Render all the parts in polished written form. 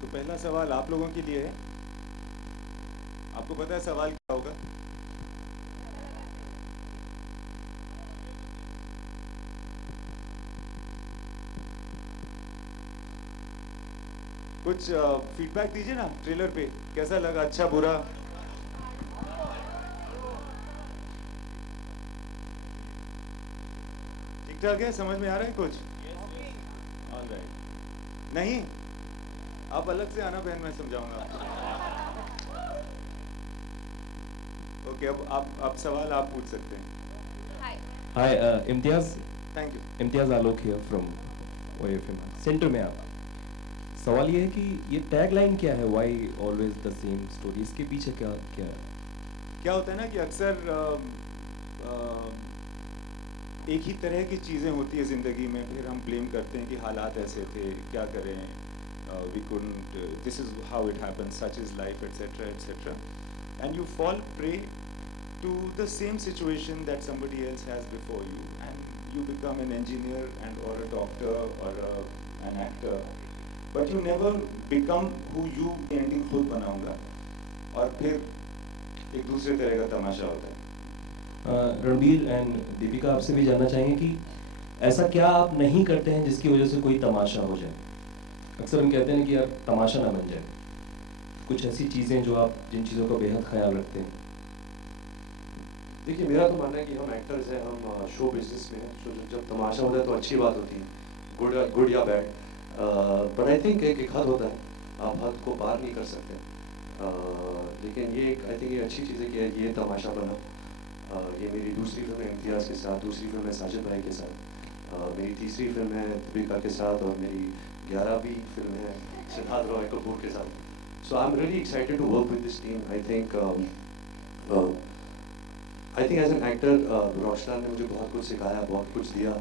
तो पहला सवाल आप लोगों के लिए है। आपको पता है सवाल क्या होगा? कुछ फीडबैक दीजिए ना ट्रेलर पे, कैसा लगा, अच्छा बुरा? ठीक ठाक है, समझ में आ रहा है कुछ? ऑलराइट। नहीं, आप अलग से आना बहन, मैं समझाऊंगा आपको। ओके, अब आप सवाल आप पूछ सकते हैं। Hi, Imtiaz thank you. Imtiaz Alok here from OFM centre में आप। सवाल ये है कि ये टैग लाइन क्या है, why always the same story, इसके पीछे क्या क्या है? क्या होता है ना कि अक्सर एक ही तरह की चीज़ें होती है ज़िंदगी में, फिर हम ब्लेम करते हैं कि हालात ऐसे थे, क्या करें, we couldn't, this is how it happens, such is life, etcetera etcetera, and you fall prey to the same situation that somebody else has before you, and you become an engineer and or a doctor or an actor, but you never become who you ending खुद बनाऊंगा, और फिर एक दूसरे तरह का तमाशा होता है। रणबीर एंड दीपिका, आपसे भी जानना चाहेंगे कि ऐसा क्या आप नहीं करते हैं जिसकी वजह से कोई तमाशा हो जाए? अक्सर हम कहते हैं कि यार तमाशा ना बन जाए, कुछ ऐसी चीज़ें जो आप, जिन चीज़ों का बेहद ख्याल रखते हैं। देखिए, मेरा तो मानना है कि हम एक्टर्स हैं, हम शो बिजनेस में हैं, तो जब तमाशा होता है तो अच्छी बात होती है, गुड या बैड, बट आई थिंक एक हद होता है, आप हद को पार नहीं कर सकते। लेकिन ये एक, आई थिंक ये अच्छी चीज़ है कि ये तमाशा बना। ये मेरी दूसरी फिल्म है इम्तियाज़ के साथ, दूसरी फिल्म है साजिद भाई के साथ, मेरी तीसरी फिल्म है दीपिका के साथ, और मेरी 11वीं फिल्म है सिद्धार्थ रॉय कपूर के साथ। So I am really excited to work with this team. I think as an actor Roshna ने मुझे बहुत कुछ सिखाया, बहुत कुछ दिया,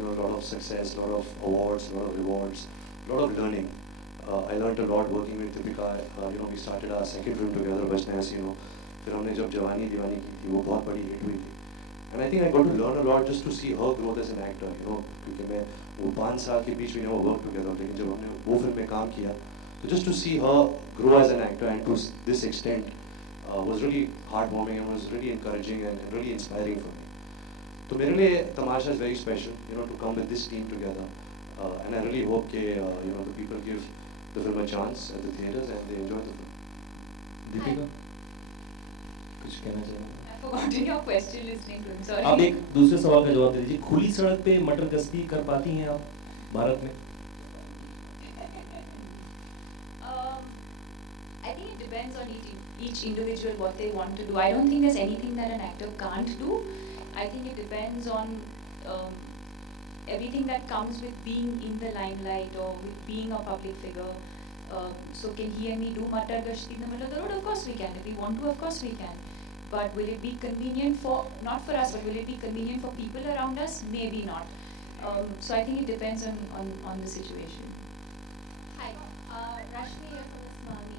lot of success, lot of awards, lot of rewards, lot of learning. I learned a lot working with Deepika. We started our second film together, बचना ऐसी हो। फिर हमने जब जवानी दीवानी की थी, वो बहुत बड़ी हिट हुई थी। And I think I got to learn a lot just to see her growth as an actor. क्योंकि मैं वो 5 साल के बीच में never worked together, लेकिन जब हमने वो फिल्म में काम किया, तो just to see her grow as an actor and to this extent was really heartwarming and was really encouraging and really inspiring for me. तो मेरे लिए तमाशा is very special, to come with this team together. And I really hope that the people give the film a chance at the theaters and they enjoy the film. Deepika, कुछ कहना चाहेंगे? I forgotten your question listening to him. Sorry. आप एक दूसरे सवाल का जवाब दे दीजिए। खुली सड़क पे मटर गश्ती कर पाती हैं आप भारत में? I think it depends on each individual what they want to do. I don't think there's anything that an actor can't do. I think it depends on everything that comes with being in the limelight or with being a public figure. So can he and me do matar gashti in the middle of the road? Of course we can. If we want to, of course we can. But will it be convenient for, not for us, but will it be convenient for people around us? Maybe not. So I think it depends on the situation. Hi, Rashmi here from the Smami.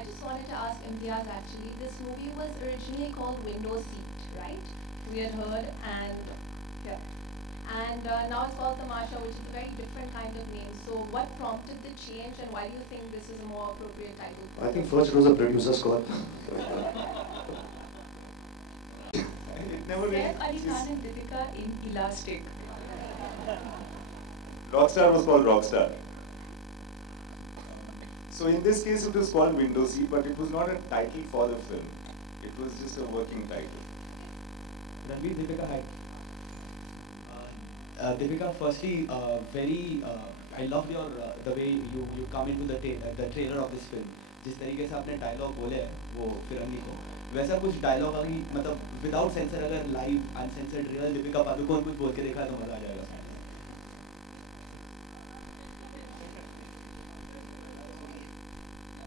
I just wanted to ask Imtiaz actually, this movie was originally called Window Seat, right? We had heard, and yeah. And now it's called Tamasha, which is a very different kind of name. So what prompted the change, and why do you think this is a more appropriate title? I think first it was a producer's call. Saif Ali Khan and Deepika in Elastic. Rockstar was called Rockstar. So in this case it was called Window Seat, but it was not a title for the film. It was just a working title. Ranveer, Deepika, hi. Deepika, firstly, I loved your the way you come into the trailer of this film. जिस तरीके से आपने डायलॉग बोले वो फिरंगी को, वैसा कुछ डायलॉग अभी मतलब विदाउट सेंसर अगर लाइव अनसेंसर्ड रियल दीपिका पादुकोण कुछ बोल के देखा तो मजा आ जाएगा।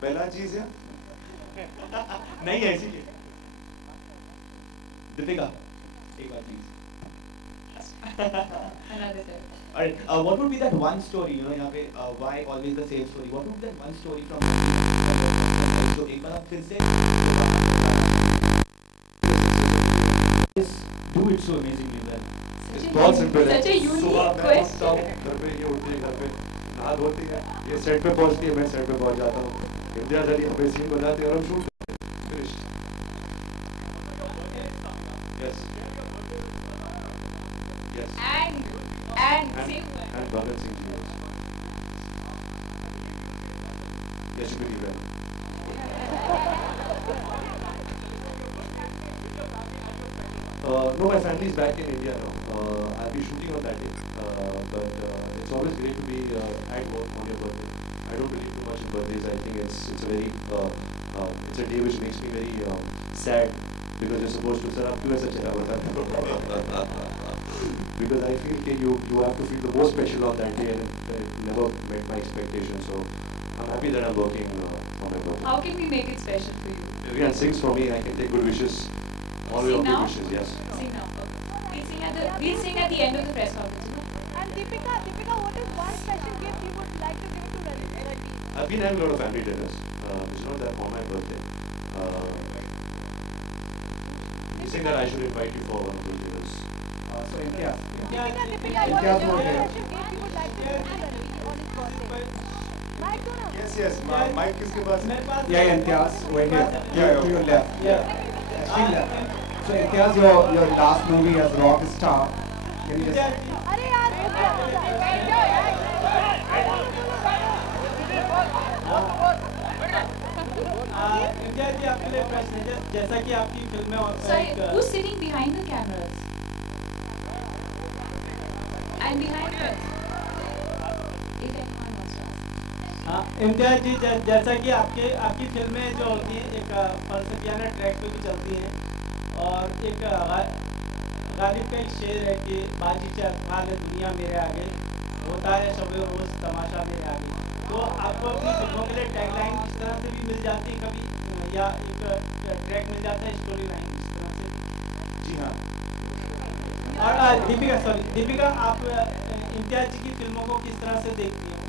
पहला चीज है नहीं है इसीलिए। दीपिका, एक बार please. Another time. Alright, what would be that one story, यहाँ पे why always the same story? What would be that one story from तो एक बार आप फिर से do it so amazingly well. It's बहुत simple है। Such a unique सुबह मैं उठता हूँ, question. घर पे ये उठते हैं, घर पे बात होती है, ये सेट पे पहुंचती है, मैं सेट पे पहुंच जाता हूँ, इम्तियाज अली हमें सीन बनाते हैं और हम shoot finished. Yes yes And see, and Bhagat Singh ji also. Yes, you believe that. No, my family is back in India now. I'll be shooting on that day, but it's always great to be at work on your birthday. I don't believe too much in birthdays. I think it's a very it's a day which makes me very sad because you're supposed to sir, आप क्यों ऐसा चेहरा बताते हो? Because I feel that you have to feel the most special on that day, and it never met my expectations. So I'm happy that I'm working on my birthday. how can we make it special for you? Everyone sings for me. I can take good wishes. Always Sing good now? wishes. Yes. Sing now. Okay. We'll sing at the end of the press conference. And Deepika, what is one special gift you would like to give to Ranveer? I've been having a lot of family dinners. It's not that on my birthday. You think that I should invite you for one of those dinners? So Imtiaz, Deepika, what is Imtiaz one was special there. gift you would like to give to Ranveer on his birthday? Mike, do now. Yes, Mike किसके पास है? Yeah, Imtiaz, over here. Yeah, To your left. Extreme left. So Imtiaz, your last movie as rock star. Can you just? अरे यार, इम्तियाज जी आपके लिए प्रश्न है जैसा कि आपकी फिल्म में Sorry, who's sitting behind the cameras? And behind us? If anyone wants to ask. हाँ इम्तियाज जी जैसा कि आपकी फिल्में जो होती हैं एक फलसफियाना ट्रैक पे भी चलती हैं और एक गालिब का एक शेर है कि बाजी चाल दुनिया मेरे आगे होता है शब रोज़ तमाशा मेरे आगे। तो आपको अपनी फिल्मों के लिए टैगलाइन इस तरह से भी मिल जाती है कभी या एक ट्रैक मिल जाता है स्टोरी लाइन इस तरह से? जी हाँ। और दीपिका आप इम्तियाज जी की फिल्मों को किस तरह से देखती हैं?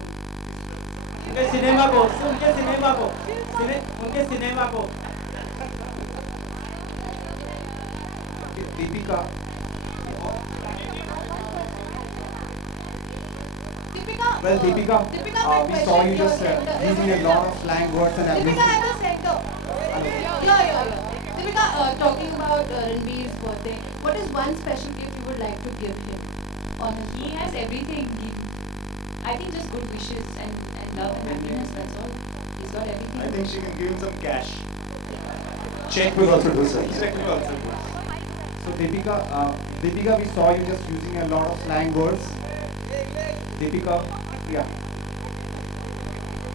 उनके सिनेमा को Deepika, well, Deepika, we saw you just using a lot of slang words and Deepika, everything. at the center. Yeah. Deepika, talking about Ranveer's birthday, what is one special gift you would like to give him on his He has everything. I think just good wishes and love and happiness, that's all. He's got everything. I think she can give him some cash. Check will also do, sir. Check will also do. So Deepika, we saw you just using a lot of slang words. Deepika, yeah.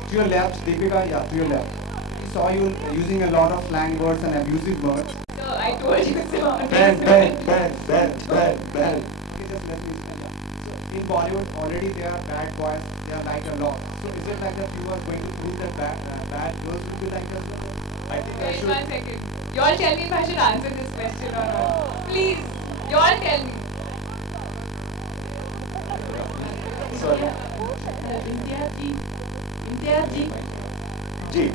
To your left, Deepika, yeah, to your left. We saw you using a lot of slang words and abusive words. So I told you so. Ban. Okay, just let me yeah. So in Bollywood, already there are bad boys. They are liked a lot. So is it like that you are going to prove that bad girls will be liked as well? I think I Wait should. 1 second. You all tell me if I should answer this question or not. Please, you all tell me. Sorry. Imtiaz जी जी।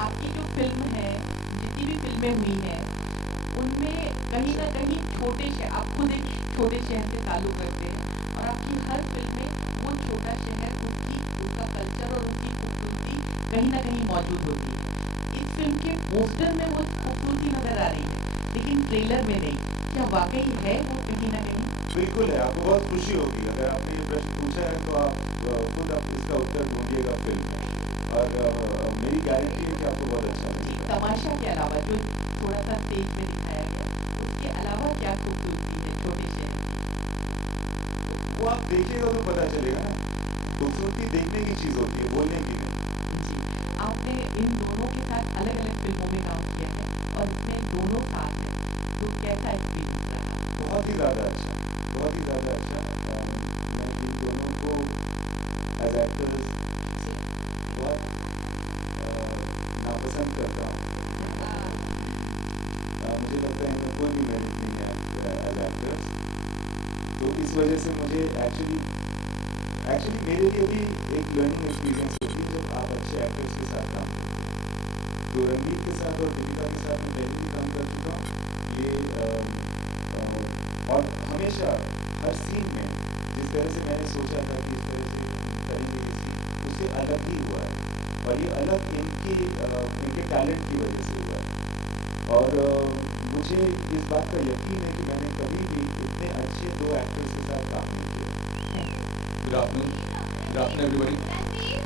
आपकी जो फिल्म है जितनी भी फिल्में हुई हैं उनमें कहीं ना कहीं आप खुद एक छोटे शहर से ताल्लुक़ रखते हैं और आपकी हर फिल्म में वो छोटा शहर उनका कल्चर और उनकी खूबसूरती कहीं ना कहीं मौजूद होती है। इस फिल्म के पोस्टर में वो खूबसूरती नज़र आ रही है लेकिन ट्रेलर में नहीं। क्या वाकई है वो कहीं ना कहीं? बिल्कुल है, आपको बहुत खुशी होगी अगर आपने ये प्रश्न पूछा है तो आप खुद आप इसका उत्तर ढूंढिएगा फिल्म में और मेरी गारंटी है कि आपको बहुत अच्छा लगेगा। तमाशा के अलावा जो थोड़ा सा स्टेज में दिखाया गया उसके अलावा क्या खूबसूरती है छोटे शहर की? वो आप देखिएगा तो पता चलेगा ना। खूबसूरती देखने की चीज़ होती है, बोलने की नहीं। जी, आपने इन दोनों के साथ अलग अलग फिल्मों में काम किया है और इसमें दोनों साथ हैं तो कैसा एक्सपीरियंस रहा? बहुत ही ज़्यादा अच्छा। मैं इन दोनों को एज एक्टर्स बहुत नापसंद करता हूँ। मुझे लगता है इनमें कोई भी मेरिट नहीं है एज एक्टर्स। तो इस वजह से मुझे एक्चुअली मेरे लिए भी एक लर्निंग एक्सपीरियंस होती है जब आप अच्छे एक्टर्स के साथ काम करते हैं। तो रणवीर के साथ और दीपिका के साथ मैं पहले भी काम कर चुका हूँ। ये और हमेशा हर सीन में जिस तरह से मैंने सोचा था कि इस तरह से करेंगे मुझे अलग ही हुआ है, और ये अलग इनके टैलेंट की वजह से हुआ है। और मुझे इस बात का यकीन है कि मैंने कभी भी इतने अच्छे 2 एक्टर्स के साथ काम नहीं किया। Good afternoon. Good afternoon, everybody.